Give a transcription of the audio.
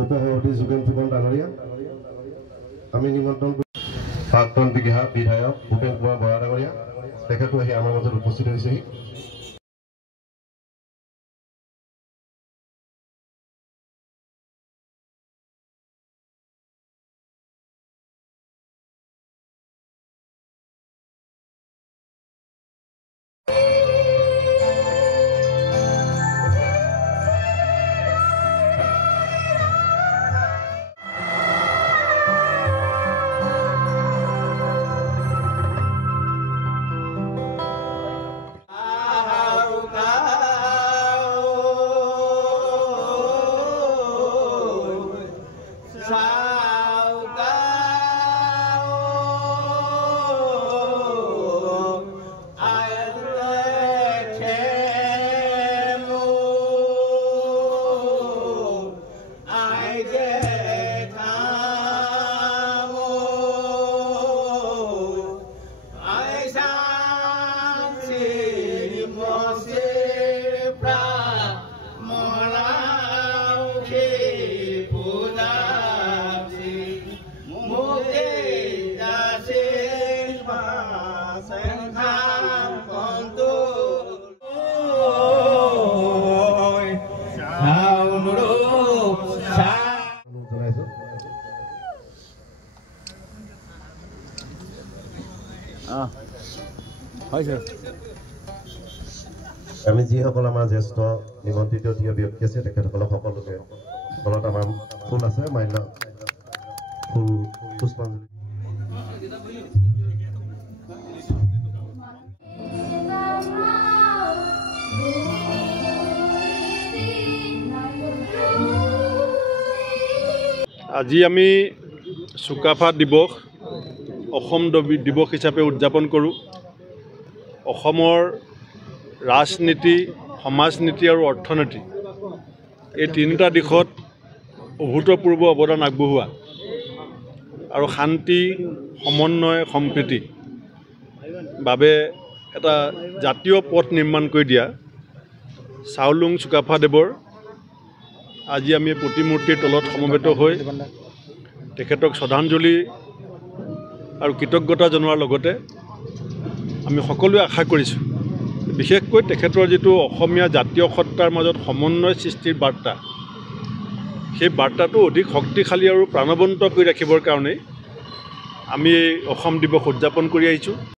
উপসভাপতি যোগেন ফুকন ডাঙৰীয়া আমি নিমন্ত্ৰণ প্ৰাক্তন বিধায়ক ভূপেন কুমাৰ বৰা ডাঙৰীয়া তেখেতো আহি আমাৰ মাজত উপস্থিত হৈছেহি। আমি যিসকল আমাৰ জ্যেষ্ঠ নিমন্ত্ৰিত ব্যক্তি আছে তেখেতসকলক সকলোকে তলত আমাৰ ফুল আছে মান্য ফুল পুষ্পাঞ্জলি আজি আমি চুকাফা দিৱস অসম দিৱস হিচাপে উদযাপন কৰোঁ। অসমৰ ৰাজনীতি, সমাজনীতি আৰু অৰ্থনীতি এই তিনিটা দিশত অভূতপূৰ্ব অৱদান আগবঢ়োৱা আৰু শান্তি, সমন্বয়, সম্প্ৰীতি বাবে এটা জাতীয় পথ নিৰ্মাণ কৰি দিয়া চাওলুং চুকাফাদেৱৰ আজি আমি প্ৰতিমূৰ্তিৰ তলত সমবেত হৈ তেখেতক শ্ৰদ্ধাঞ্জলি আৰু কৃতজ্ঞতা জনোৱাৰ লগতে আমি সকলোৱে আশা কৰিছোঁ বিশেষকৈ তেখেতৰ যিটো অসমীয়া জাতীয় সত্তাৰ মাজত সমন্বয় সৃষ্টিৰ বাৰ্তা, সেই বাৰ্তাটো অধিক শক্তিশালী আৰু প্ৰাণৱন্ত কৰি ৰাখিবৰ কাৰণেই আমি অসম দিৱস উদযাপন কৰি আহিছোঁ।